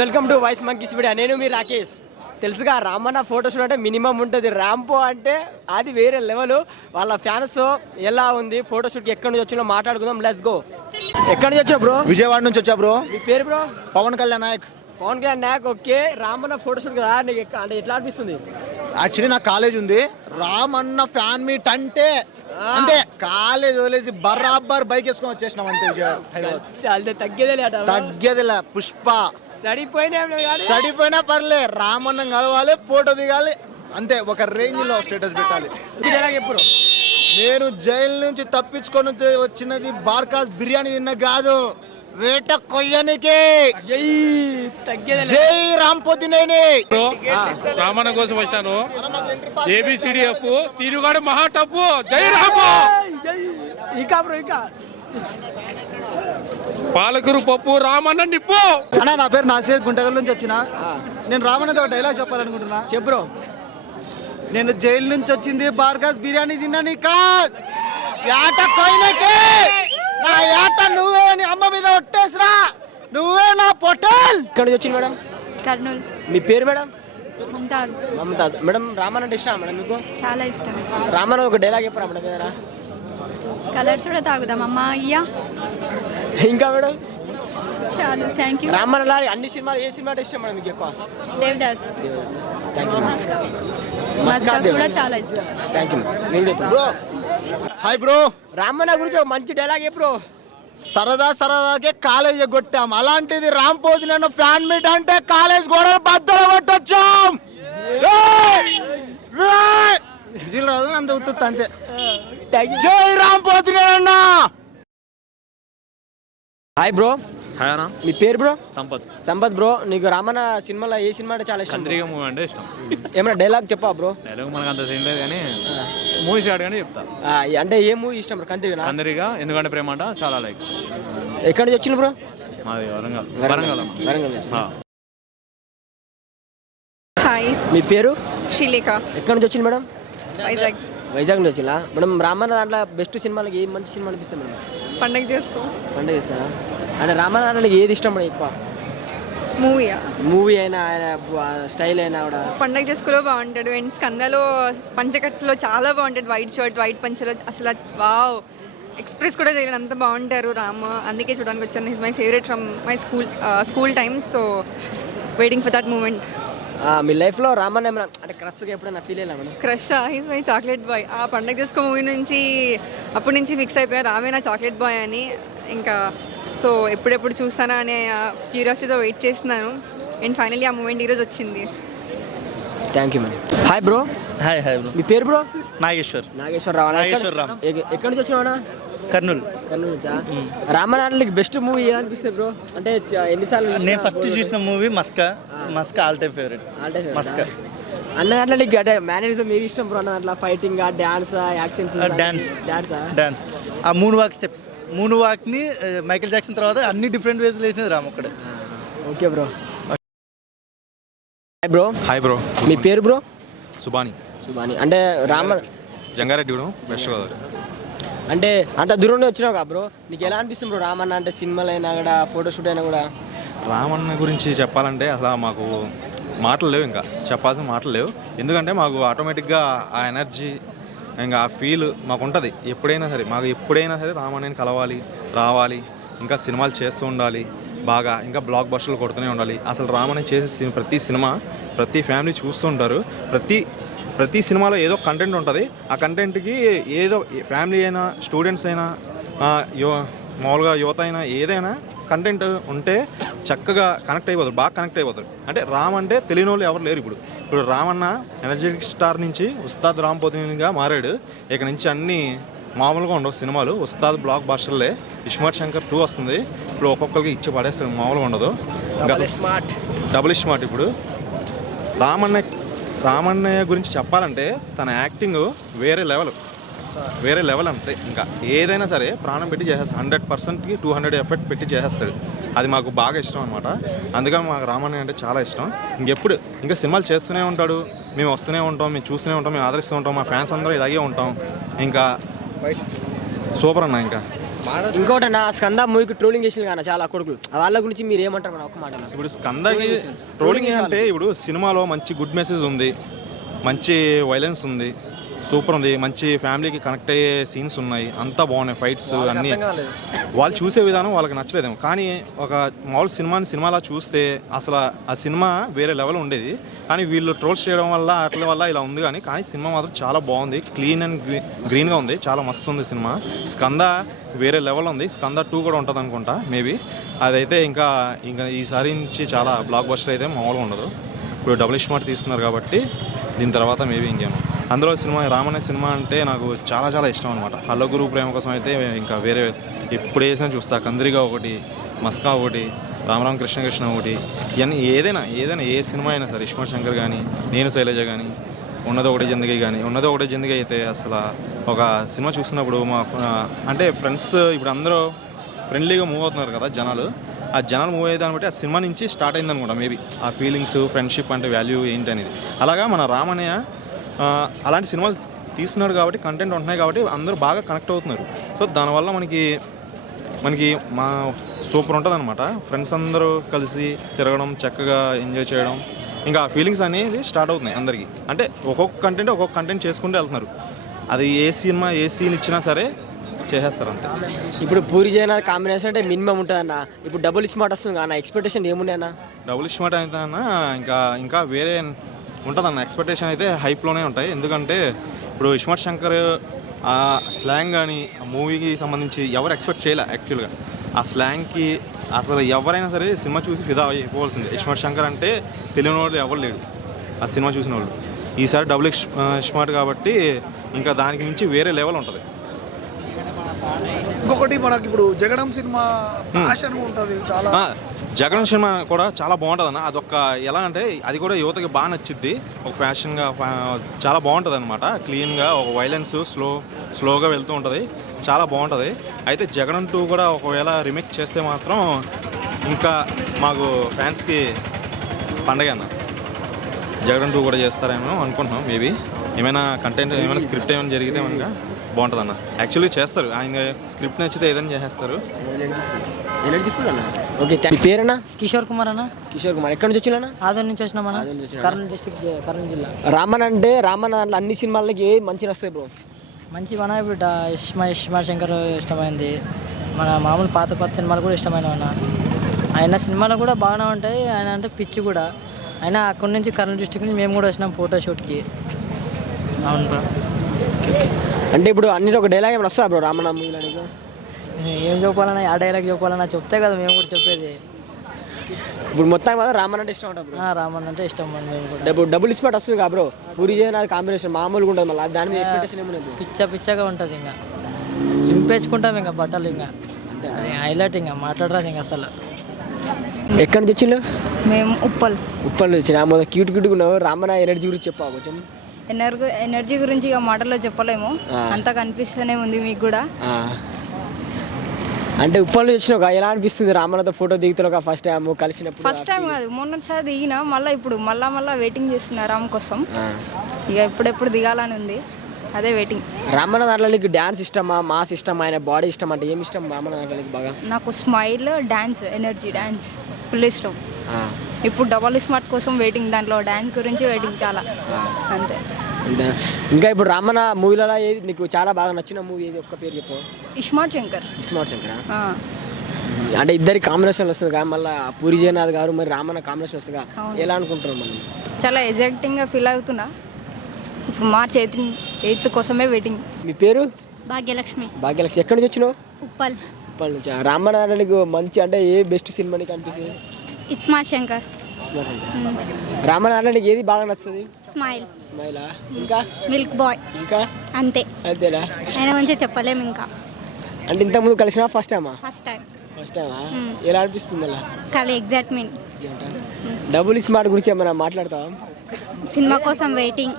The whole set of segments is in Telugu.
Welcome to voice monkeys video. నేను మీ రాకేష్. తెలుసుగా రామన్న ఫోటోషూట్ అంటే మినిమం ఉంటుంది. ర్యాంపో అంటే అది వేరే లెవెల్. వాళ్ళ ఫ్యాన్స్ ఎలా ఉంది ఫోటోషూట్కి ఎక్కడి నుంచి వచ్చినా మాట్లాడుకుందాం. Let's go. ఎక్కడి నుంచి వచ్చా బ్రో? విజయవాడ నుంచి వచ్చా బ్రో. మీ పేరు bro? Pawan Kalyan Nayak. Pawan Kalyan Nayak. Okay, Ramanna photoshoot కదా, నీకు అంటే ఎట్లా అనిపిస్తుంది? యాక్చువల్లీ నాకు కాలేజ్ ఉంది. రామన్న ఫ్యాన్ మీట్ అంటే అంతే, కాలేజ్ వదిలేసి బరాబర్ బైక్ వేసుకొని వచ్చేసినాం అంతే. తగ్గేదిలే. పుష్ప స్టడీ పోయినా పర్లే, రామన్న కలవాలి, ఫోటో దిగాలి అంతే. ఒక రేంజ్ లో స్టేటస్ పెట్టాలి. ఎప్పుడు నేను జైలు నుంచి తప్పించుకొని వచ్చినది బార్కాస్ బిర్యానీ తిన్న కాదు, వేట కొయ్యనికి. జై రాంపోతినేని. రామన్న కోసం వచ్చాను. ఏబిసిడిఎఫ్ సీనుగాడు మహా టప్పు. జై రాము. ఇంకా పాలకూరు పప్పు రామన్న నిప్పు. అన్నా నా పేరు నాసిర్, గుంటగల్ నుంచి వచ్చిన. నేను రామన్నతో డైలాగ్ చెప్పాలనుకుంటున్నా. చెప్పు. నేను జైలు నుంచి వచ్చింది బార్కాస్ బిర్యానీ తిన్నాను కాదు, ఏట కొయ్యనికి. నా ఏట నువ్వే, నీ అమ్మ మీద ఒట్టేసిరా, నువ్వే నా పొటల్. ఇక్కడ నుంచి వచ్చింది మేడం? కర్నూలు. మీ పేరు మేడం? మమతాజ్. మమతాజ్. మేడం రామన్న అంటే ఇష్టం మేడం మీకు? చాలా ఇష్టం. రామన్న ఒక డైలాగ్ చెప్పరా మేడం ఏదైనా? కలర్స్ కూడా తాగుదాం అమ్మా అయ్యా. ఇంకా మేడం? చాలు, థ్యాంక్ యూ. రామన్న అన్ని సినిమాలు ఏ సినిమా అంటే ఇష్టం మేడం మీకు ఎక్కువ? దేవదాస్. Thank you. మస్కా కూడా చాలా ఇష్టం. Thank you bro. Hi bro. Ramanna గురించి ఒక మంచి డైలాగ్ బ్రో. సరదాకే కాలేజ్ కొట్టాం, అలాంటిది రాంపోజు నన్ను ఫ్యాన్ మీట్ అంటే కాలేజ్ గోడలు బద్దలు కొట్టొచ్చాం. విజయ్ రాదు అంత ఉత్తుత్త అంతే. జై రాంపోజునేనన్నా. Hi bro. హాయ్ అన్న. మీ పేరు బ్రో? సంపత్. సంపత్ బ్రో, నీకు రామన్న సినిమాలో ఏ సినిమా అంటే చాలా ఇష్టం? చంద్రిక మూవీ అంటే ఇష్టం. ఏమైనా డైలాగ్ చెప్పా బ్రో? డైలాగ్ మనకు అంత సీన్ లేదు కానీ మూవీస్ ఆడు కానీ చెప్తా. అంటే ఏ మూవీ ఇష్టం బ్రో? కంత్రిగా? చంద్రిక ఎందుకంటే ప్రేమ అంట చాలా లైక్. ఎక్కడి నుంచి వచ్చింది బ్రో? మాది వరంగల్. హాయ్. మీ పేరు? శ్రీలేఖ. ఎక్కడి నుంచి వచ్చింది మేడం? వైజాగ్. వైజాగ్ నుంచి వచ్చిందా మేడం? రామన్న దాంట్లో బెస్ట్ సినిమాలకి ఏ మంచి సినిమా అనిపిస్తుంది మేడం? పండగ చేసుకో. పండుగ చేస్తారా? అంటే రామన్న దాంట్లో ఏది ఇష్టం మేడం ఎక్కువ? మూవీయా? మూవీ అయినా ఆయన స్టైల్ అయినా కూడా పండగ చేసుకోలో బాగుంటాడు. అండ్ స్కందలో పంచకట్టులో చాలా బాగుంటాడు. వైట్ షర్ట్, వైట్ పంచలో అసలు వావ్, ఎక్స్ప్రెస్ కూడా చేయలేదు, అంత బాగుంటారు రామ్. అందుకే చూడడానికి వచ్చాను. His my favourite from my school times. So waiting for that moment. మీ లైఫ్లో రామన్న ఏమైనా అంటే క్రష్గా ఎప్పుడైనా ఫీల్ అయ్యా madam? Crush his my chocolate boy. ఆ పండగ చేసుకో మూవీ నుంచి అప్పటి నుంచి ఫిక్స్ అయిపోయారు రామే నా చాక్లెట్ బాయ్ అని. ఇంకా సో ఎప్పుడెప్పుడు చూస్తానా అనే క్యూరియాసిటీతో వెయిట్ చేస్తున్నాను. అండ్ ఫైనల్లీ ఆ మూమెంట్ ఈరోజు వచ్చింది. Thank you ma'am. Hi bro. Hi bro. మీ పేరు బ్రో? నాగేశ్వర్. నాగేశ్వరరావు. ఎక్కడి నుంచి వచ్చినావునా? కర్నూలు. కర్నూలు నుంచా? రామనానికి బెస్ట్ మూవీ ఏదనిపిస్తుంది బ్రో? అంటే ఎన్నిసార్లు? నేను ఫస్ట్ చూసిన movie Maska. All time favourite. Maska అన్న దాంట్లో నీకు అంటే మేనరిజం ఏది ఇష్టం బ్రో? అన్న దాంట్లో ఫైటింగ్, డాన్స్, యాక్షన్స్? డాన్స్. ఆ మూన్ వాక్ని మైకేల్ జాక్సన్ తర్వాత అన్ని డిఫరెంట్ వేస్ వేసినది రామ్ ఒక్కడే. Okay bro. Hi bro. Hi bro. మీ పేరు బ్రో? సుబాని. సుబాని. అంటే జంగారెడ్డి వెస్ట్ గోదావరి. అంటే అంత దూరం నుండి వచ్చినావు కదా బ్రో, నీకు ఎలా అనిపిస్తుంది బ్రో రామన్న అంటే? సినిమాలు అయినా కూడా, ఫోటోషూట్ అయినా కూడా. రామన్న గురించి చెప్పాలంటే అసలు మాకు మాటలు లేవు, ఇంకా చెప్పాల్సిన మాటలు లేవు. ఎందుకంటే మాకు ఆటోమేటిక్గా ఆ ఎనర్జీ, ఇంకా ఆ ఫీల్ మాకు ఉంటుంది. ఎప్పుడైనా సరే రామన్నని కలవాలి, రావాలి, ఇంకా సినిమాలు చేస్తూ ఉండాలి బాగా, ఇంకా బ్లాక్ బస్టర్లు కొడుతూనే ఉండాలి. అసలు రామన్న చేసే ప్రతి సినిమా ప్రతి ఫ్యామిలీ చూస్తూ ఉంటారు. ప్రతి సినిమాలో ఏదో కంటెంట్ ఉంటుంది. ఆ కంటెంట్కి ఏదో ఫ్యామిలీ అయినా, స్టూడెంట్స్ అయినా, మామూలుగా యువత అయినా, ఏదైనా కంటెంట్ ఉంటే చక్కగా బాగా కనెక్ట్ అయిపోతారు. అంటే రామ్ అంటే తెలియని వాళ్ళు ఎవరు లేరు. ఇప్పుడు రామన్న ఎనర్జెటిక్ స్టార్ నుంచి ఉస్తాద్ రాంపోతినేనిగా మారాడు. ఇక నుంచి అన్నీ మామూలుగా ఉండవు సినిమాలు. ఉస్తాద్ బ్లాక్ బస్టర్లే. ఇస్మార్ట్ శంకర్ 2 వస్తుంది. ఇప్పుడు ఒక్కొక్కరికి ఇచ్చి పడేస్తారు, మామూలుగా ఉండదు. Double smart. ఇప్పుడు రామన్నయ్య గురించి చెప్పాలంటే తన యాక్టింగ్ వేరే లెవెల్ అంతే. ఇంకా ఏదైనా సరే ప్రాణం పెట్టి చేసేస్తాడు. 100%కి 200 ఎఫెక్ట్ పెట్టి చేసేస్తాడు. అది మాకు బాగా ఇష్టం అనమాట. అందుకని మాకు రామన్నయ్య అంటే చాలా ఇష్టం. ఇంకా సినిమాలు చేస్తూనే ఉంటాడు, మేము వస్తూనే ఉంటాం, మేము చూస్తూనే ఉంటాం, మేము ఆదరిస్తూ ఉంటాం, మా ఫ్యాన్స్ అందరూ ఇలాగే ఉంటాం. ఇంకా సూపర్ అన్న. ఇంకా ఇంకోటి నా స్కంద మూవీకి ట్రోలింగ్ చేసింది కానీ చాలా కొడుకులు వాళ్ళ గురించి మీరు ఏమంటారు మన ఒక్క మాట ఇప్పుడు స్కందకి ట్రోలింగ్ అంటే ఇప్పుడు సినిమాలో మంచి గుడ్ మెసేజ్ ఉంది, మంచి వైలెన్స్ ఉంది, సూపర్ ఉంది, మంచి ఫ్యామిలీకి కనెక్ట్ అయ్యే సీన్స్ ఉన్నాయి, అంతా బాగున్నాయి, ఫైట్స్ అన్నీ. వాళ్ళు చూసే విధానం వాళ్ళకి నచ్చలేదేమో, కానీ ఒక మామూలు సినిమాలా చూస్తే అసలు ఆ సినిమా వేరే లెవెల్ ఉండేది. కానీ వీళ్ళు ట్రోల్స్ చేయడం వల్ల అట్ల వల్ల ఇలా ఉంది. కానీ సినిమా మాత్రం చాలా బాగుంది, క్లీన్ అండ్ గ్రీన్గా ఉంది, చాలా మస్తు ఉంది సినిమా. స్కంద వేరే లెవెల్ ఉంది. స్కంద 2 కూడా ఉంటుంది అనుకుంటా మేబీ. అదైతే ఇంకా ఈసారి నుంచి చాలా బ్లాక్ బస్టర్ అయితే మామూలుగా ఉండదు. ఇప్పుడు డబుల్ స్మార్ట్ తీస్తున్నారు కాబట్టి దీని తర్వాత మేబీ ఇంకేమో. అందులో సినిమా రామనే సినిమా అంటే నాకు చాలా చాలా ఇష్టం అనమాట. హలో గురు ప్రేమ కోసం అయితే ఇంకా వేరే ఎప్పుడు వేసినా చూస్తా. కందిరిగా ఒకటి, మస్కా ఒకటి, రామరామ కృష్ణ ఒకటి, ఇవన్నీ ఏదైనా ఏ సినిమా అయినా సరే, ఇస్మార్ట్ శంకర్ కానీ, నేను శైలజ కానీ, ఉన్నది ఒకటే జిందగీ కానీ, ఉన్నది ఒకటే జిందగీ అయితే అసలు ఒక సినిమా చూస్తున్నప్పుడు మా అంటే ఫ్రెండ్స్ ఇప్పుడు అందరూ ఫ్రెండ్లీగా మూవ్ అవుతున్నారు కదా జనాలు. ఆ జనాలు మూవ్ అయ్యేదాన్ని బట్టి ఆ సినిమా నుంచి స్టార్ట్ అయింది అనుకుంటా మేబీ. ఆ ఫీలింగ్స్, ఫ్రెండ్షిప్ అంటే వాల్యూ ఏంటి అనేది. అలాగా మన రామన్నయ్య అలాంటి సినిమాలు తీస్తున్నాడు కాబట్టి, కంటెంట్ ఉంటున్నాయి కాబట్టి అందరూ బాగా కనెక్ట్ అవుతున్నారు. సో దానివల్ల మనకి మా సూపర్ ఉంటుంది అనమాట. ఫ్రెండ్స్ అందరూ కలిసి తిరగడం, చక్కగా ఎంజాయ్ చేయడం, ఇంకా ఫీలింగ్స్ అనేది స్టార్ట్ అవుతున్నాయి అందరికీ. అంటే ఒక్కొక్క కంటెంట్ చేసుకుంటూ వెళ్తున్నారు. అది ఏ సినిమా ఏ సీన్ ఇచ్చినా సరే చేసేస్తారు అంతే. ఇప్పుడు పూరి జగన్నాథ్ కాంబినేషన్ అంటే మినిమం ఉంటుంది అన్న. ఇప్పుడు డబుల్ స్మార్ట్ వస్తుంది అన్న, ఎక్స్పెక్టేషన్ ఏమున్నాయి అన్న? డబుల్ స్మార్ట్ అయితే అన్న ఇంకా వేరే ఉంటుందన్న. ఎక్స్పెక్టేషన్ అయితే హైప్లోనే ఉంటాయి. ఎందుకంటే ఇప్పుడు ఇస్మార్ట్ శంకర్ ఆ స్లాంగ్ కానీ ఆ మూవీకి సంబంధించి ఎవరు ఎక్స్పెక్ట్ చేయలే యాక్చువల్గా. ఆ స్లాంగ్కి అసలు ఎవరైనా సరే సినిమా చూసి ఫిదా అయిపోవాల్సిందే. ఇస్మార్ట్ శంకర్ అంటే తెలియని వాళ్ళు ఎవరు లేడు ఆ సినిమా చూసిన వాళ్ళు. ఈసారి డబుల్ స్మార్ట్ కాబట్టి ఇంకా దానికి మించి వేరే లెవెల్ ఉంటుంది. ఇంకొకటి మనకి ఇప్పుడు జగడం సినిమా ప్యాషన్ ఉంటుంది చాలా. జగన్ సినిమా కూడా చాలా బాగుంటుంది అన్న. అదొక ఎలా అంటే అది కూడా యువతకి బాగా నచ్చిద్ది. ఒక ఫ్యాషన్గా చాలా బాగుంటుంది అనమాట. క్లీన్గా ఒక వైలెన్స్ స్లోగా వెళ్తూ ఉంటుంది, చాలా బాగుంటుంది. అయితే జగన్ 2 కూడా ఒకవేళ రీమేక్ చేస్తే మాత్రం ఇంకా మాకు ఫ్యాన్స్కి పండగ అన్న. జగన్ 2 కూడా చేస్తారేమో అనుకుంటున్నాం మేబీ. ఏమైనా కంటెంట్ ఏమైనా స్క్రిప్ట్ ఏమైనా జరిగితే మనగా బాగుంటుంది అన్న. యాక్చువల్లీ చేస్తారు, ఆయన స్క్రిప్ట్ నచ్చితే ఏదైనా చేసేస్తారు. ఎనర్జీ ఫుల్ అన్న. ఓకే, మీ పేరన్నా? కిషోర్ కుమార్ అన్న. కిషోర్ కుమార్. ఎక్కడి నుంచి వచ్చినా? ఆదోని నుంచి వచ్చినామన్న, కర్నూలు డిస్ట్రిక్ట్, కర్నూలు జిల్లా. రామన్ అంటే దాంట్లో అన్ని సినిమాలకి ఏ మంచిగా వస్తాయి బ్రో? మంచి మన ఇప్పుడు ఇస్మార్ట్ శంకర్ ఇష్టమైంది. మన మామూలు పాత సినిమాలు కూడా ఇష్టమైన ఆయన సినిమాలు కూడా బాగానే ఉంటాయి. ఆయన అంటే పిచ్చి కూడా. ఆయన అక్కడి నుంచి కర్నూలు డిస్ట్రిక్ట్ నుంచి మేము కూడా వచ్చినాం ఫోటోషూట్కి. అవును బ్రో. అంటే ఇప్పుడు అన్నిటి ఒక డైలాగ్ ఏమైనా వస్తా బ్రో రామన్న మూవీలో? ఏం చెప్పాలన్నా, ఆ డైలాగ్ చెప్పాలన్నా చెప్తే కదా మేము కూడా చెప్పేది. ఇప్పుడు మొత్తం కదా రామన్ అంటే ఇష్టం ఉంటుంది బ్రో? రామన్ అంటే ఇష్టం మేము కూడా. డబుల్ స్మార్ట్ వస్తుంది కదా బ్రో, పూరి జగన్నాథ్ కాంబినేషన్ మామూలుగా ఉంటుంది. మళ్ళీ దాని మీద ఎక్స్పెక్టేషన్ ఏముంది? పిచ్చగా ఉంటుంది. ఇంకా చింపేసుకుంటాం ఇంకా బట్టలు. ఇంకా అది హైలైట్. ఇంకా మాట్లాడరాదు ఇంకా అసలు. ఎక్కడి నుంచి వచ్చిండు? మేము ఉప్పల్ నుంచి. నా మొదలు క్యూట్గా ఉన్నావు. రామన్న ఎనర్జీ గురించి చెప్పావు కొంచెం. ఎనర్జీ గురించి ఇక మాటల్లో చెప్పలేము, అంతా కనిపిస్తూనే ఉంది మీకు కూడా. అంటే ఉప్పల్ నుంచి వచ్చినావు, ఎలా అనిపిస్తుంది రామన్నతో ఫోటో దిగుతున్నావు ఫస్ట్ టైం కలిసినప్పుడు? ఫస్ట్ టైం కాదు, మొన్నటిసారి దిగిన, మళ్ళీ ఇప్పుడు మళ్ళా వెయిటింగ్ చేస్తున్నా రామ్ కోసం. ఇక ఎప్పుడెప్పుడు దిగాలని ఉంది, అదే వెయిటింగ్. రామన్న దాంట్లో నీకు డ్యాన్స్ ఇష్టమా, మాస్ ఇష్టమా, ఆయన బాడీ ఇష్టం? అంటే ఏమి ఇష్టం రామన్న దాంట్లో నీకు బాగా? నాకు smile, dance, energy, dance full ఇష్టం. ఇప్పుడు డబల్ స్మార్ట్ కోసం వెయిటింగ్, దాంట్లో డ్యాన్స్ గురించి వెయిటింగ్ చాలా, అంతే. ఇంకా ఇప్పుడు రామన్న మూవీలలో ఏది నీకు చాలా బాగా నచ్చిన మూవీ ఏది? ఒక్క పేరు చెప్పు. ఇస్మార్ట్ శంకర్. ఇస్మార్ట్ శంకర్ అంటే ఇద్దరి కాంబినేషన్ వస్తుంది కదా, మళ్ళీ పూరి జగన్నాథ్ గారు మరి రామన్న కాంబినేషన్ వస్తుంది, ఎలా అనుకుంటున్నాం మనం? చాలా ఎగ్జైటింగ్గా ఫీల్ అవుతున్నా. ఇప్పుడు మార్చ్ 8 కోసమే వెయిటింగ్. మీ పేరు? భాగ్యలక్ష్మి. భాగ్యలక్ష్మి. ఎక్కడి నుంచి వచ్చినావు? ఉప్పల్. ఉప్పల్ నుంచి. రామన్న నీకు మంచి అంటే ఏ బెస్ట్ సినిమా నీకు అనిపిస్తుంది? ఇస్మార్ట్ శంకర్. రామన్న నీకు ఏది బాగా నచ్చుతుంది? స్మైల్. స్మైలా? ఇంకా మిల్క్ బాయ్. ఇంకా అంతే. అంతేనా? ఆయన గురించి చెప్పలేము ఇంకా. అంటే ఇంతకుముందు కలిసినా ఫస్ట్ టైమా? First time. ఫస్ట్ టైమా? ఎలా అనిపిస్తుంది అలా? చాలా ఎగ్జైట్మెంట్. డబుల్ స్మార్ట్ గురించి ఏమైనా మాట్లాడతావా? సినిమా కోసం వెయిటింగ్.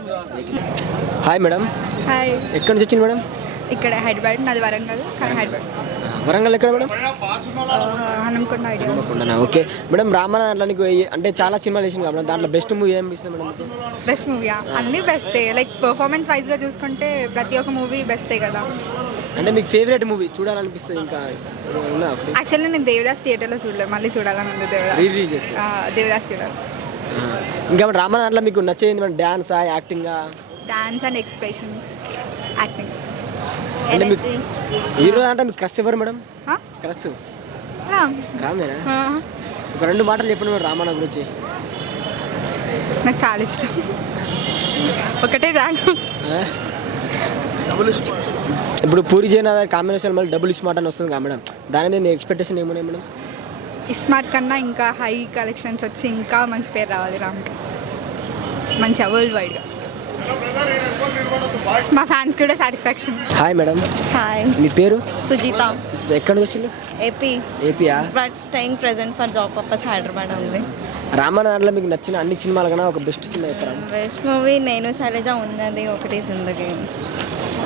Hi madam. హాయ్. ఎక్కడి నుంచి వచ్చింది మేడం? ఇక్కడ హైదరాబాద్, నాది వరంగల్. హైదరాబాద్. వరంగల్ ఎక్కడ madam? Hanumakonda. Idea. Okay madam, Ramanna దాంట్లో నీకు అంటే చాలా సినిమాలు వేసింది కదా, దాంట్లో బెస్ట్ మూవీ ఏం ఇస్తుంది మేడం? బెస్ట్ మూవీయా? అన్నీ బెస్టే. లైక్ పర్ఫార్మెన్స్ వైజ్గా చూసుకుంటే ప్రతి ఒక్క మూవీ బెస్టే కదా. అంటే మీకు ఫేవరెట్ మూవీ చూడాలనిపిస్తుంది ఇంకా ఉందా ఒకటి? యాక్చువల్లీ నేను దేవదాస్ థియేటర్లో చూడలేదు, మళ్ళీ చూడాలని ఉంది దేవదాస్. రిలీజ్ చేస్తే దేవదాస్ చూడాలి. ఇంకా రామన్ దాంట్లో మీకు నచ్చేది డ్యాన్సా యాక్టింగా? డాన్స్ అండ్ ఎక్స్ప్రెషన్స్, యాక్టింగ్, అంటే మీకు హీరో అంటే మీకు క్రష్ ఎవరు మేడం? Huh? క్రష్ రామ్. రామేనా? ఒక 2 మాటలు చెప్పండి మేడం రామన్న గురించి. నాకు చాలా ఇష్టం, ఒకటే చాలు. ఆ? ఇప్పుడు పూరి జగన్నాథ్ కాంబినేషన్ మళ్ళీ డబుల్ స్మార్ట్ అని వస్తుంది కదా మేడం, దాని మీద మీ ఎక్స్పెక్టేషన్ ఏమున్నాయి మేడం? స్మార్ట్ కన్నా ఇంకా హై కలెక్షన్స్ వచ్చి ఇంకా మంచి పేరు రావాలి రామ్కి, మంచిగా వరల్డ్ వైడ్గా. మా ఫ్యాన్స్ కూడా సాటిస్ఫాక్షన్. Hi madam. హాయ్, మీ పేరు? సుజిత, ఎక్కడి నుంచి వచ్చింది? ఏపీ, ఏపీయా? But staying present for job purpose Hyderabad ఉంది. రామన్ దాంట్లో మీకు నచ్చిన అన్ని సినిమాల కన్నా ఒక బెస్ట్ సినిమా చెప్తారా? బెస్ట్ మూవీ నేను శైలజ ఉన్నది ఒకటి జిందగీ.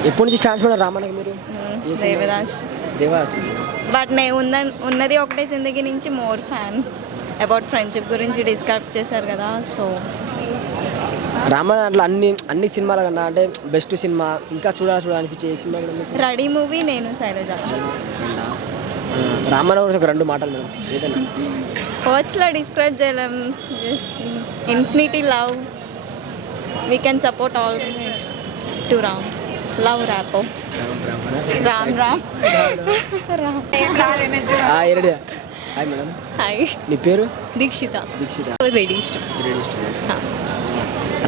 ఎప్పటి నుంచి ఫ్యాన్స్ మేడం రామన్నకి మీరు? దేవదాస్. దేవాస్. బట్ నేను ఉన్నది ఒకటే జిందగీ నుంచి మోర్ ఫ్యాన్. అబౌట్ ఫ్రెండ్షిప్ గురించి డిస్కస్ చేశారు కదా, సో రామన్ దాంట్లో అన్ని సినిమాల కన్నా అంటే బెస్ట్ సినిమా ఇంకా చూడాలనిపించే ఏ సినిమా మేడం మీకు? Ready movie Nenu Sailaja. రామన్ గురించి ఒక 2 మాటలు మేడం ఏదైనా. వర్డ్స్లో డిస్క్రైబ్ చేయలేం, just infinity love, we can support all to Ram, love Rapo, Ram Ram Ram. ఎరడియా. Hi madam. హాయ్, మీ పేరు? దీక్షిత. దీక్షిత. రెడీ ఇష్టం.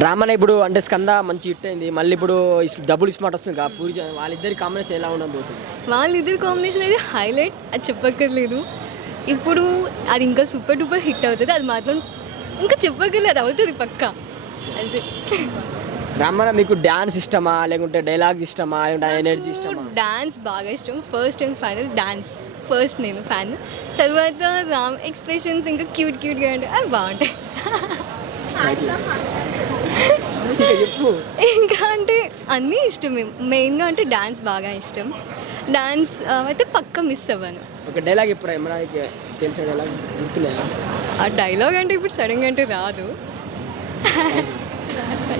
రామన్న ఇప్పుడు అంటే స్కంద మంచి హిట్ అయింది, మళ్ళీ ఇప్పుడు డబుల్ స్మార్ట్ వస్తుంది కదా పూరి వాళ్ళిద్దరి కాంబినేషన్ ఎలా ఉండబోతుంది? వాళ్ళిద్దరి కాంబినేషన్ అయితే హైలైట్, అది చెప్పక్కర్లేదు. ఇప్పుడు అది ఇంకా సూపర్ డూపర్ హిట్ అవుతుంది, అది మాత్రం ఇంకా చెప్పక్కర్లేదు, అది అవుతుంది పక్కా. అంతే. రామన్న మీకు డ్యాన్స్ ఇష్టమా లేకుంటే డైలాగ్స్ ఇష్టమా లేకుంటే ఎనర్జీ ఇష్టమా? డాన్స్ బాగా ఇష్టం, first and final dance. First నేను ఫ్యాన్, తర్వాత రామ్ ఎక్స్ప్రెషన్స్ ఇంకా క్యూట్గా అంటే అవి బాగుంటాయి. ఇంకా అంటే అన్నీ ఇష్టమే, మెయిన్గా అంటే డాన్స్ బాగా ఇష్టం. డాన్స్ అయితే పక్క మిస్ అవ్వను. ఒక డైలాగ్ ఇప్పుడు ఏమన్నా తెలిసిన డైలాగ్ గుర్తున్నాయా? ఆ డైలాగ్ అంటే ఇప్పుడు సడన్గా అంటే రాదు.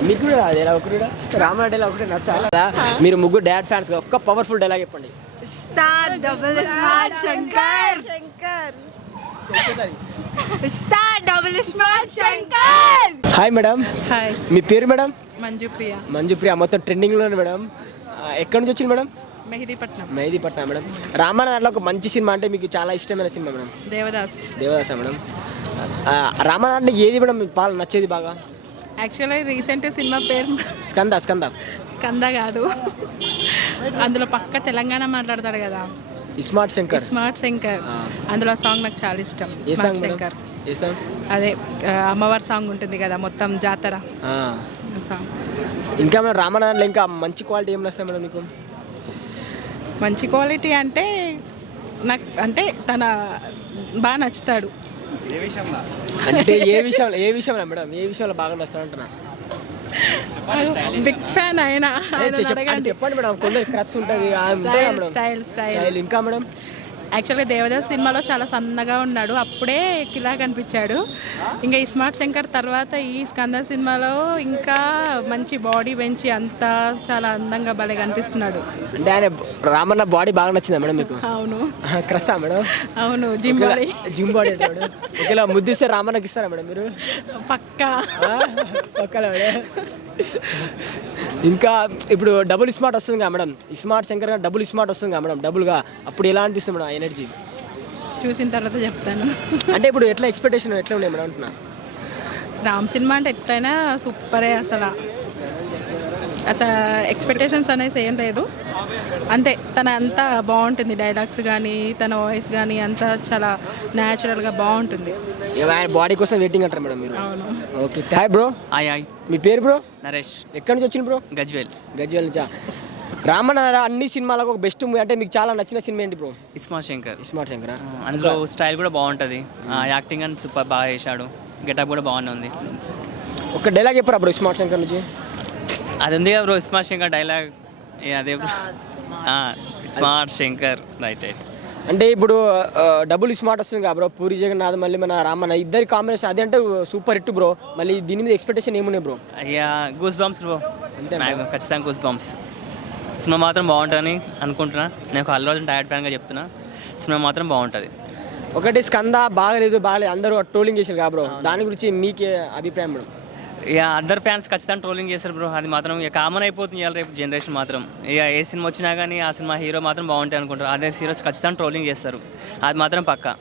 మీకు కూడా రాదు డైలాగ్ ఒకటి కూడా? రామన్న డైలాగ్ ఒకటి నచ్చాలా? మీరు ముగ్గురు డాడ్ ఫ్యాన్స్ ఒక్క పవర్ఫుల్ డైలాగ్ చెప్పండి. Star double smart Shankar, star double smart Shankar. Hi madam. Hi, మీ పేరు మేడం? మంజుప్రియ, మంజుప్రియ. మొత్తం ట్రెండింగ్లోనే మేడం. ఎక్కడి నుంచి వచ్చింది మేడం? మెహదీపట్నం. మెహదీపట్నం మేడం. రామన్న దాంట్లో ఒక మంచి సినిమా అంటే మీకు చాలా ఇష్టమైన సినిమా మేడం? దేవదాస్. దేవదాసా మేడం. రామన్న దాంట్లో ఏది మేడం మీకు బాగా నచ్చేది బాగా? యాక్చువల్లీ రీసెంట్ సినిమా పేరు స్కంద. స్కంద స్కంద కాదు, అందులో పక్క తెలంగాణ మాట్లాడతాడు కదా, స్మార్ట్ శంకర్. స్మార్ట్ శంకర్. అందులో సాంగ్ నాకు చాలా ఇష్టం. ఏ స్మార్ట్ సాంగ్ శంకర్, ఏ సాంగ్? అదే అమ్మవారి సాంగ్ ఉంటుంది కదా, మొత్తం జాతర సాంగ్. ఇంకా మేడం రామన్న దాంట్లో ఇంకా మంచి క్వాలిటీ ఏం వస్తాయి మేడం మీకు? మంచి క్వాలిటీ అంటే నాకు అంటే తన బాగా నచ్చుతాడు. అంటే ఏ విషయంలో మేడం? ఏ విషయంలో బాగా నచ్చాడు అంటున్నా? బిగ్ ఫ్యాన్ ఆయన. చెప్పండి మేడం. కొందరు క్రష్ ఉంటుంది. స్టైల్. ఇంకా మేడం యాక్చువల్గా దేవదాస్ సినిమాలో చాలా సన్నగా ఉన్నాడు, అప్పుడే కిలా కనిపించాడు. ఇంకా ఈ స్మార్ట్ శంకర్ తర్వాత ఈ స్కంద సినిమాలో ఇంకా మంచి బాడీ పెంచి అంతా చాలా అందంగా భలే కనిపిస్తున్నాడు. అంటే ఆయన రామన్న బాడీ బాగా నచ్చిందా మేడం మీకు? అవును. క్రషా మేడం? అవును, జిమ్ బాడీ. జిమ్ బాడీ ఒకవేళ ముద్దిస్తే రామన్నకి ఇస్తారా మేడం మీరు? పక్కా. ఇంకా ఇప్పుడు డబుల్ స్మార్ట్ వస్తుంది కదా madam, smart Shankar double smart వస్తుంది కదా మేడం, డబుల్గా అప్పుడు ఎలా అనిపిస్తుంది మేడం ఎనర్జీ? చూసిన తర్వాత చెప్తాను. అంటే ఇప్పుడు ఎట్లా ఎక్స్పెక్టేషన్ ఎట్లా ఉన్నాయి మేడం అంటున్నా? రామ్ సినిమా అంటే ఎట్లయినా సూపరే అసలు. ఎక్స్పెక్టేషన్స్ అనేసి ఏం లేదు, అంతే. తన అంతా బాగుంటుంది, డైలాగ్స్ కానీ తన వాయిస్ కానీ అంతా చాలా న్యాచురల్గా బాగుంటుంది. ఆయన బాడీ కోసం వెయిటింగ్ అంటారు మేడం మీరు? అవును. ఓకే. Hi bro. హాయ్. మీ పేరు బ్రో? నరేష్. ఎక్కడి నుంచి వచ్చింది బ్రో? గజ్వేల్. గజ్వేల్ నుంచా? రామన్న అన్ని సినిమాలకు ఒక బెస్ట్ మూవీ అంటే మీకు చాలా నచ్చిన సినిమా ఏంటి bro? Smart Shankar. Smart Shankar. అందులో స్టైల్ కూడా బాగుంటుంది, యాక్టింగ్ అని సూపర్ బాగా చేశాడు, గెటప్ కూడా బాగానే ఉంది. ఒక డైలాగ్ చెప్పరా బ్రో స్మార్ట్ శంకర్ నుంచి? అది ఉంది కదా బ్రో, స్మార్ట్ శంకర్ డైలాగ్ అదే బ్రో. Smart Shankar right. అంటే ఇప్పుడు డబుల్ స్మార్ట్ వస్తుంది కదా బ్రో, పూరి జగన్నాథ్ మళ్ళీ మన రామన్న ఇద్దరి కాంబినేషన్ అది అంటే సూపర్ హిట్ బ్రో. మళ్ళీ దీని మీద ఎక్స్పెక్టేషన్ ఏమున్నాయి బ్రో? అయ్యా గూస్ బంప్స్ బ్రో, అంతే ఖచ్చితంగా గూస్ బంప్స్. సినిమా మాత్రం బాగుంటుందని అనుకుంటున్నా. నేను ఒక అల్లు అర్జున్ డైరెక్ట్ ఫ్యాన్గా చెప్తున్నా. సినిమా మాత్రం బాగుంటుంది. ఒకటి స్కంద బాగలేదు అందరూ ట్రోలింగ్ చేశారు కదా బ్రో, దాని గురించి మీకే అభిప్రాయం బ్రో? ఇక అదర్ ఫ్యాన్స్ ఖచ్చితంగా ట్రోలింగ్ చేస్తారు బ్రో. అది మాత్రం ఇక కామన్ అయిపోతుంది ఇవాళ రేపు జనరేషన్ మాత్రం. ఇక ఏ సినిమా వచ్చినా కానీ ఆ సినిమా హీరో మాత్రం బాగుంటాయి అనుకుంటారు. అదే హీరోస్ ఖచ్చితంగా ట్రోలింగ్ చేస్తారు, అది మాత్రం పక్కా.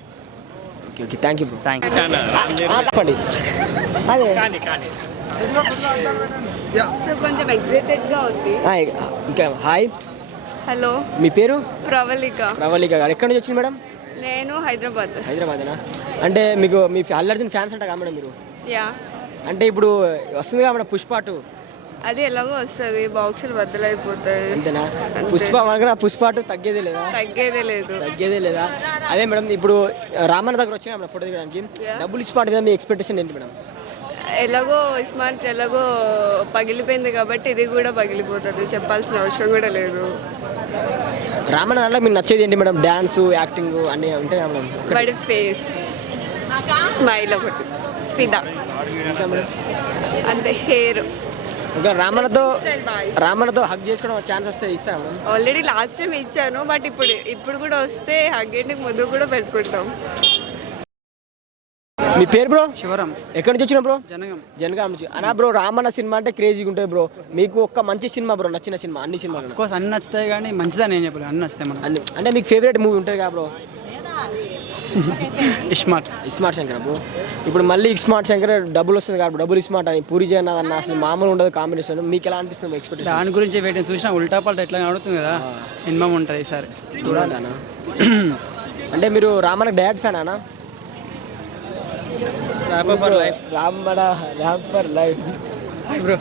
Okay okay, thank you bro. Thank you. చెప్పండి. అదే సో కొంచెం ఎగ్జైటెడ్గా ఉంది. ఇంకా హాయ్, హలో, మీ పేరు? ప్రవళిక. ప్రవళిక గారు ఎక్కడి నుంచి వచ్చింది మేడం? నేను హైదరాబాదేనా? అంటే మీకు మీ అల్లు అర్జున్ ఫ్యాన్స్ అంట కదా మేడం మీరు? యా. అంటే ఇప్పుడు వస్తుంది కదా మేడం పుష్ప 2, అది ఎలాగో వస్తుంది, బాక్సులు బద్దలైపోతాయి అంతేనా? పుష్ప 2 తగ్గేదే లేదా? అదే మేడం, ఇప్పుడు రామన్న దగ్గర వచ్చిన మేడం ఫోటో దిగడానికి, డబ్బులు ఇస్మార్ట్ మీద మీ ఎక్స్పెక్టేషన్ ఏంటి మేడం? ఎలాగో స్మార్ట్ ఎలాగో పగిలిపోయింది కాబట్టి ఇది కూడా పగిలిపోతుంది, చెప్పాల్సిన అవసరం కూడా లేదు. రామన్న దాంట్లో మీకు నచ్చేది ఏంటి మేడం? డ్యాన్స్, యాక్టింగ్ అన్నీ ఉంటాయి మేడం? వాడి ఫేస్ స్మైల్ ఒకటి ఫిదా, అంతే. హెయిర్. ఇంకా రామన్నతో హగ్ చేసుకోవడం ఛాన్స్ వస్తే ఇస్తాను మేడం? ఆల్రెడీ లాస్ట్ టైం ఇచ్చాను, బట్ ఇప్పుడు కూడా వస్తే హగ్ ఏంటి ముందు కూడా పెట్టుకుంటాం. మీ పేరు బ్రో? శివరాం. ఎక్కడి నుంచి వచ్చిన బ్రో? జనగాం నుంచి. అన్నా బ్రో, రామన్న సినిమా అంటే క్రేజీగా ఉంటుంది బ్రో. మీకు ఒక్క మంచి సినిమా బ్రో, నచ్చిన సినిమా? అన్ని సినిమాలు కోర్స్ అన్ని నచ్చుతాయి కానీ మంచిదని నేను చెప్పలేదు, అన్ని నచ్చుతాయి మనకు. అన్ని అంటే మీకు ఫేవరెట్ మూవీ ఉంటుంది కదా బ్రో? ఇస్మార్ట్ శంకర్ బ్రో. ఇప్పుడు మళ్ళీ ఇస్మార్ట్ శంకర్ డబుల్ వస్తుంది కాబట్టి డబుల్ ఇస్మార్ట్ అని పూరి జగన్నాథ్ అన్న అసలు మామూలు ఉండదు కాంబినేషన్. మీకు ఎలా అనిపిస్తుంది ఎక్స్పెక్టేషన్? దాని గురించి వెయిట్ చూసినా ఉల్టా పల్టా ఎట్లా అడుగుతుంది కదా, మినిమం ఉంటుంది ఈసారి చూడాలన్నా. అంటే మీరు రామన్న డైరెక్ట్ ఫ్యాన్ అన్నా? బ్రో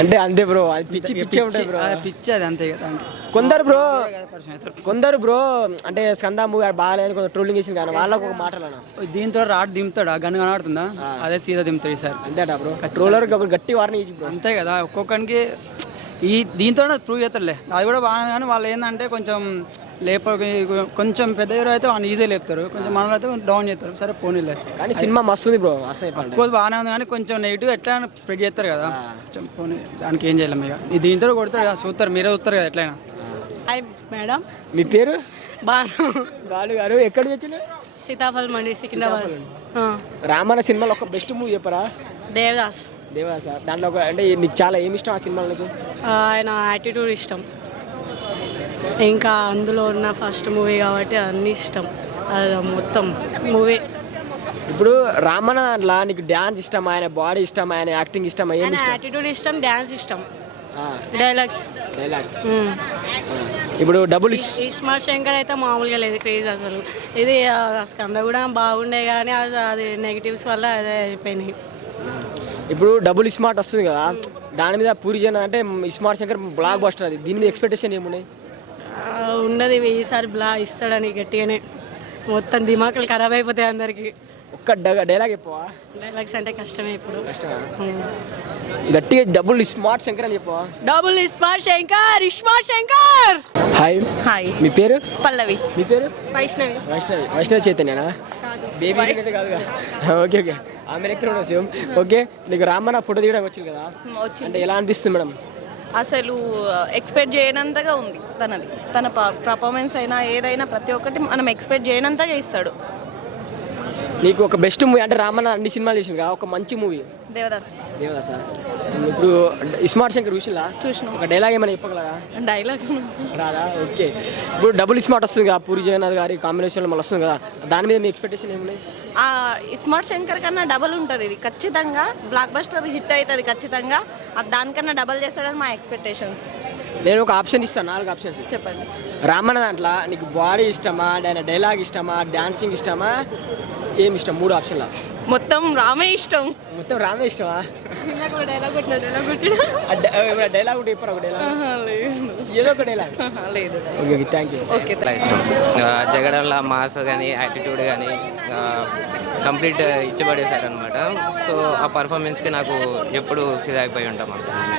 అంటే అంతే బ్రో, అది పిచ్చి ఉంటుంది బ్రో, పిచ్చి అది అంతే. కొందరు బ్రో అంటే స్కంద మూవీ బాగాలేదని కొంచెం ట్రోలింగ్ చేసింది కానీ వాళ్ళకు ఒక మాటలన్నా, దీంతో రాడ్ దింపుతాడు, ఆ గన్ను కనబడుతుందా, అదే సీదా దింపుతాడు ఈసారి. అంతేటా బ్రో? ట్రోలర్ గట్టి వార్నింగ్ ఇచ్చి బ్రో. అంతే కదా, ఒక్కొక్కరికి దీంతో ప్రూవ్ చేస్తారులే, అది కూడా బాగానే. కానీ వాళ్ళు ఏంటంటే కొంచెం కొంచెం పెద్ద హీరో అయితే వాళ్ళు ఈజీ లేపుతారు, కొంచెం మనలో అయితే డౌన్ చేస్తారు. సరే పోనీలే, కానీ సినిమా మస్తుంది బ్రో. కోర్స్ బాగానే ఉంది కానీ కొంచెం నెగిటివ్ ఎట్లా స్ప్రెడ్ చేస్తారు కదా, కొంచెం పోనీ, దానికి ఏం చేయలేము. ఇక ఇది దీంతో కొడతారు కదా, చూస్తారు, మీరే చూస్తారు కదా ఎట్లయినా. హాయ్ మేడం, మీ పేరు? బాలు గారు. ఎక్కడి నుంచి వచ్చిన? సీతాఫల్ మండి, సికింద్రాబాద్. రామన్న సినిమాలో ఒక బెస్ట్ మూవీ చెప్పరా? దేవదాస్. దాంట్లో ఒక అంటే నీకు చాలా ఏమి ఇష్టం ఆ సినిమాలో? నీకు ఆయన యాటిట్యూడ్ ఇష్టం, ఇంకా అందులో ఉన్న ఫస్ట్ మూవీ కాబట్టి అన్నీ ఇష్టం, అది మొత్తం మూవీ. ఇప్పుడు రామన్న దాంట్లో నీకు డ్యాన్స్ ఇష్టం, ఆయన బాడీ ఇష్టం, ఆయన యాక్టింగ్ ఇష్టం, ఆయన యాటిట్యూడ్ ఇష్టం, డ్యాన్స్ ఇష్టం, డైలాగ్స్. ఇప్పుడు డబుల్ ఇస్మార్ట్ శంకర్ అయితే మామూలుగా లేదు, క్రేజ్ అసలు. ఇది స్కంద కూడా బాగుండే కానీ అది నెగిటివ్స్ వల్ల అదే అయిపోయినాయి. ఇప్పుడు డబుల్ స్మార్ట్ వస్తుంది కదా, దాని మీద పూరి జగన్నాథ్ అంటే ఇస్మార్ట్ శంకర్ బ్లాక్ బస్టర్, అది దీని మీద ఎక్స్పెక్టేషన్ ఏమున్నాయి? ఉన్నది ఈసారి ఇస్తాడని గట్టిగానే, మొత్తం దిమాకులు ఖరాబ్ అయిపోతాయి అందరికి. ఒక్క డైలాగ్ చెప్పవా? డైలాగ్స్ అంటే కష్టమే ఇప్పుడు. కష్టమా? గట్టిగా డబుల్ స్మార్ట్ శంకర్ అని చెప్పవా? Double smart Shankar, iSmart Shankar. Hi, మీ పేరు? పల్లవి. మీ పేరు? వైష్ణవి చైతన్యనా? బేబీ కాదుగా? ఓకే ఓకే, ఆమె ఎక్కడ సేమ్. ఓకే, నీకు రామన్న ఫోటో దిగడానికి వచ్చింది కదా, అంటే ఎలా అనిపిస్తుంది మేడం? అసలు ఎక్స్పెక్ట్ చేయనంతగా ఉంది తన పర్ఫార్మెన్స్ అయినా ఏదైనా ప్రతి ఒక్కటి మనం ఎక్స్పెక్ట్ చేయనంతగా ఇస్తాడు. నీకు ఒక బెస్ట్ మూవీ అంటే రామన్న అన్ని సినిమాలు చేసింది కదా, ఒక మంచి మూవీ? దేవదాసా. ఇప్పుడు స్మార్ట్ శంకర్ చూసిన ఒక డైలాగ్ ఏమైనా చెప్పగలరా? డైలాగ్ రాదా? ఓకే, ఇప్పుడు డబుల్ స్మార్ట్ వస్తుంది కదా, పూరి జగన్నాథ్ గారి కాంబినేషన్లో మళ్ళీ వస్తుంది కదా, దాని మీద మీ ఎక్స్పెక్టేషన్ ఏమున్నాయి? స్మార్ట్ శంకర్ కన్నా డబల్ ఉంటుంది, ఇది ఖచ్చితంగా బ్లాక్ బస్టర్ హిట్ అవుతుంది, ఖచ్చితంగా దానికన్నా డబల్ చేస్తాడని మా ఎక్స్పెక్టేషన్స్. నేను ఒక ఆప్షన్ ఇస్తాను, 4 ఆప్షన్స్ చెప్పండి. రామన్న దాంట్లో నీకు బాడీ ఇష్టమా, డైలాగ్ ఇష్టమా, డాన్సింగ్ ఇష్టమా, ఏమి ఇష్టం? 3 ఆప్షన్లా మొత్తం రామే ఇష్టం. మొత్తం రామే ఇష్టమా? డైలాగ్ ఒకటి చెప్పరా? ఒక డైలాగ్, ఏదో ఒక డైలాగ్. లేదు. Okay okay, thank you. Okay, ఇష్టం జగడంలో మాస్ కానీ యాటిట్యూడ్ కానీ కంప్లీట్ ఇచ్చిపడేశారు అనమాట. సో ఆ పర్ఫార్మెన్స్కి నాకు ఎప్పుడు ఫిదా అయిపోయి ఉంటాం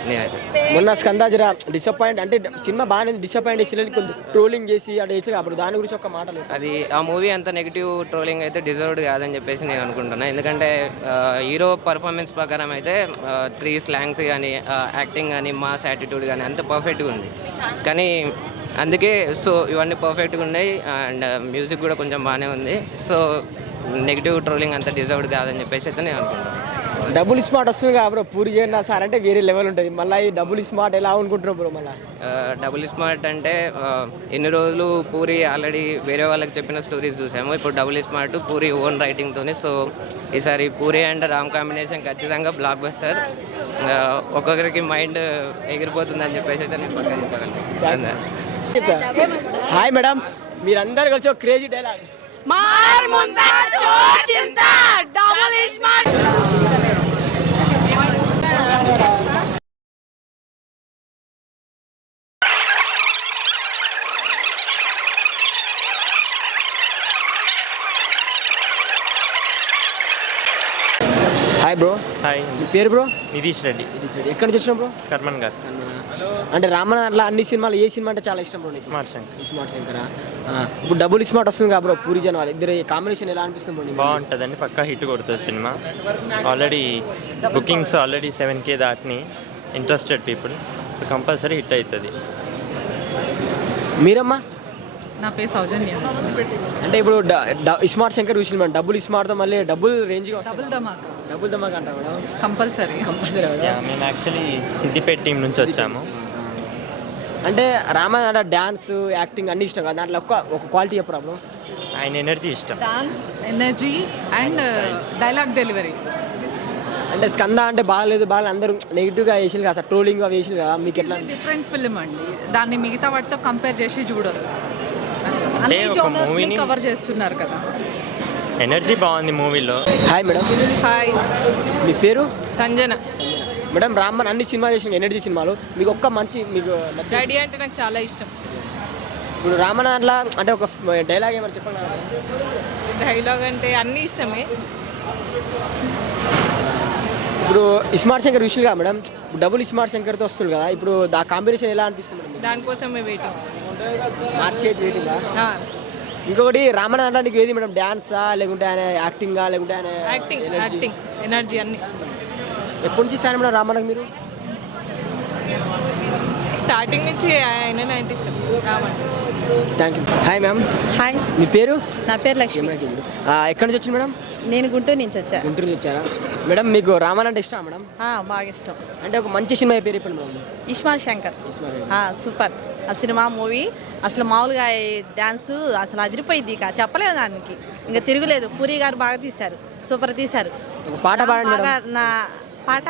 నేనైతే. మొన్న స్కందాజరా డిసప్పాయింట్ అంటే సినిమా బాగానే డిసప్పాయింట్ చేసి కొంచెం ట్రోలింగ్ చేసి అంటే చేసి అప్పుడు దాని గురించి ఒక మాట లేదు. అది ఆ మూవీ అంత నెగిటివ్ ట్రోలింగ్ అయితే డిజర్వ్డ్ కాదని చెప్పేసి నేను అనుకుంటున్నాను. ఎందుకంటే హీరో పర్ఫార్మెన్స్ ప్రకారం అయితే 3 స్లాంగ్స్ కానీ యాక్టింగ్ కానీ మాస్ యాటిట్యూడ్ కానీ అంత పర్ఫెక్ట్గా ఉంది. కానీ అందుకే సో ఇవన్నీ పర్ఫెక్ట్గా ఉన్నాయి అండ్ మ్యూజిక్ కూడా కొంచెం బాగానే ఉంది. సో నెగిటివ్ ట్రోలింగ్ అంత డిజర్వ్డ్ కాదని చెప్పేసి అయితే నేను అనుకుంటున్నాను. డబుల్ స్మార్ట్ వస్తుంది కదా బ్రో పూరి జగన్నాథ్ సార్ అంటే వేరే లెవెల్ ఉంటుంది. మళ్ళీ ఈ డబుల్ స్మార్ట్ ఎలా అనుకుంటున్నారు బ్రో? మళ్ళీ డబుల్ స్మార్ట్ అంటే ఎన్ని రోజులు పూరి ఆల్రెడీ వేరే వాళ్ళకి చెప్పిన స్టోరీస్ చూసాము. ఇప్పుడు డబుల్ స్మార్ట్ పూరి ఓన్ రైటింగ్తోనే. సో ఈసారి పూరి అండ్ రామ్ కాంబినేషన్ ఖచ్చితంగా బ్లాక్ బస్టర్. ఒక్కొక్కరికి మైండ్ ఎగిరిపోతుందని చెప్పేసి అయితే నేను పక్కన చెప్పగలను. హాయ్ మేడం, మీరందరు కలిసి ఒక crazy dialogue. Hi bro. Hi, మీ పేరు బ్రో? నితీష్ రెడ్డి. ఎక్కడి నుంచి వచ్చినా బ్రో? కర్మన్ గారు. అంటే రామన్ అట్లా అన్ని సినిమాలు ఏ సినిమా అంటే చాలా ఇష్టం బ్రో? స్మార్ట్ శంకర్. స్మార్ట్ శంకరా. ఇప్పుడు డబుల్ స్మార్ట్ వస్తుంది కదా బ్రో పూరి జన్ వాళ్ళు ఇద్దరు కాంబినేషన్ ఎలా అనిపిస్తుంది బ్రో? బాగుంటుందండి, పక్కా హిట్ కొడుతుంది సినిమా. ఆల్రెడీ బుకింగ్స్ ఆల్రెడీ 7K దాటిని interested people. So compulsory hit అవుతుంది. మీరమ్మా? నా పేరు సౌజన్య. అంటే ఇప్పుడు స్మార్ట్ శంకర్ విషయం మేడం డబుల్ స్మార్ట్తో మళ్ళీ డబుల్ రేంజ్గా వస్తుంది. డబుల్ ధమాక్ అంటారు మేడం. కంపల్సరీ మేము యాక్చువల్లీ సిద్దిపేట టీం నుంచి వచ్చాము. అంటే రామన్ అంటే డ్యాన్స్ యాక్టింగ్ అన్ని ఇష్టం కదా, దాంట్లో ఒక క్వాలిటీ చెప్పరా బ్రో? ఆయన ఎనర్జీ ఇష్టం. Dance, energy and dialogue delivery. అంటే స్కంద అంటే బాగాలేదు బాగా అందరూ నెగిటివ్గా వేసారు కదా, ట్రోలింగ్ అవి వేసారు కదా, మీకు ఎట్లా? డిఫరెంట్ ఫిల్మ్ అండి, దాన్ని మిగతా వాటితో కంపేర్ చేసి చూడదు. అంటే ఒక మూవీని కవర్ చేస్తున్నారు కదా. ఎనర్జీ బాగుంది మూవీలో. Hi madam. హాయ్, మీ పేరు? సంజన. మేడం రామన్ అన్ని సినిమాలు చేసిన ఎనర్జీ సినిమాలు మీకు ఒక్క మంచి మీకు నచ్చే ఐడియా అంటే నాకు చాలా ఇష్టం. ఇప్పుడు రామన్ అట్లా అంటే ఒక డైలాగ్ ఏమైనా చెప్పండి. డైలాగ్ అంటే అన్ని ఇష్టమే. ఇప్పుడు స్మార్ట్ శంకర్ విషయంగా మేడం డబుల్ స్మార్ట్ శంకర్తో వస్తుంది కదా, ఇప్పుడు ఆ కాంబినేషన్ ఎలా అనిపిస్తుంది మేడం? దానికోసమే వెయిటింగ్. మార్చి వెయిటింగా. ఇంకొకటి రామన్ అంటే నీకు ఏది మేడం, డ్యాన్సా లేకుంటే ఆయన యాక్టింగా లేకుంటే ఆయన యాక్టింగ్ ఎనర్జీ అన్ని? ఎప్పటి నుంచి ఫ్యాన్ మేడం రామన్కి మీరు? స్టార్టింగ్ నుంచి ఆయన అంటే ఇష్టం Raman. Thank you. Hi ma'am. Hi, మీ పేరు? నా పేరు లక్ష్మి. ఎక్కడి నుంచి వచ్చింది మేడం? నేను గుంటూరు నుంచి వచ్చా. గుంటూరు నుంచి వచ్చారా మేడం? మీకు రామన్ అంటే ఇష్టం మేడం? బాగా ఇష్టం. అంటే ఒక మంచి సినిమా పేరు చెప్పండి మేడం. స్మార్ట్ శంకర్. సూపర్ ఆ సినిమా మూవీ. అసలు మామూలుగా డ్యాన్సు అసలు అదిరిపోయింది, ఇక చెప్పలేదు దానికి, ఇంకా తిరుగులేదు. పూరి గారు బాగా తీశారు, సూపర్ తీశారు. ఒక పాట పాడండి మేడం. నా పాట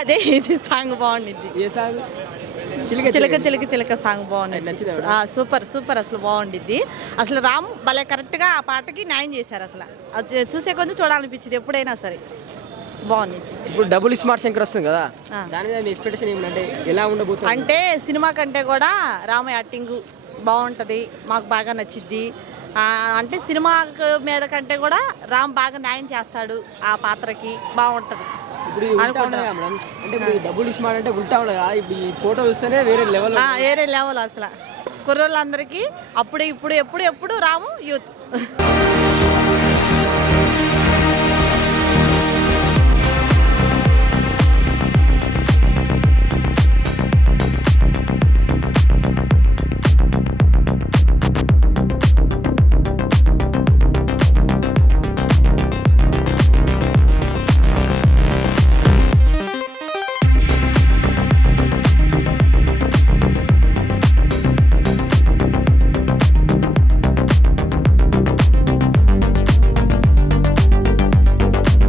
అదే ఇది సాంగ్ బాగుండిద్ది. ఏ సాంగ్? చిలక చిలక చిలక సాంగ్ బాగుంది. సూపర్ సూపర్ అసలు బాగుండిద్ది. అసలు రామ్ భలే కరెక్ట్గా ఆ పాటకి న్యాయం చేశారు. అసలు అది చూసే కొంచెం చూడాలనిపించింది ఎప్పుడైనా సరే, బాగుంది. ఇప్పుడు డబుల్ స్మార్ట్ శంకర్ వస్తుంది కదా, దాని మీద మీ ఎక్స్పెక్టేషన్ ఏమిటంటే ఎలా ఉండబోతుంది? అంటే సినిమా కంటే కూడా రామ్ యాక్టింగ్ బాగుంటుంది, మాకు బాగా నచ్చిద్ది. అంటే సినిమా మీద కంటే కూడా రామ్ బాగా న్యాయం చేస్తాడు ఆ పాత్రకి, బాగుంటుంది. ఇప్పుడు మేడం అంటే ఇప్పుడు డబుల్ స్మార్ట్ అంటే ఉంటా ఉండగా ఇప్పుడు ఈ ఫోటో చూస్తేనే వేరే లెవెల్. వేరే లెవెల్ అసలు కుర్రోళ్ళందరికీ అప్పుడు ఇప్పుడు ఎప్పుడు రాము యూత్.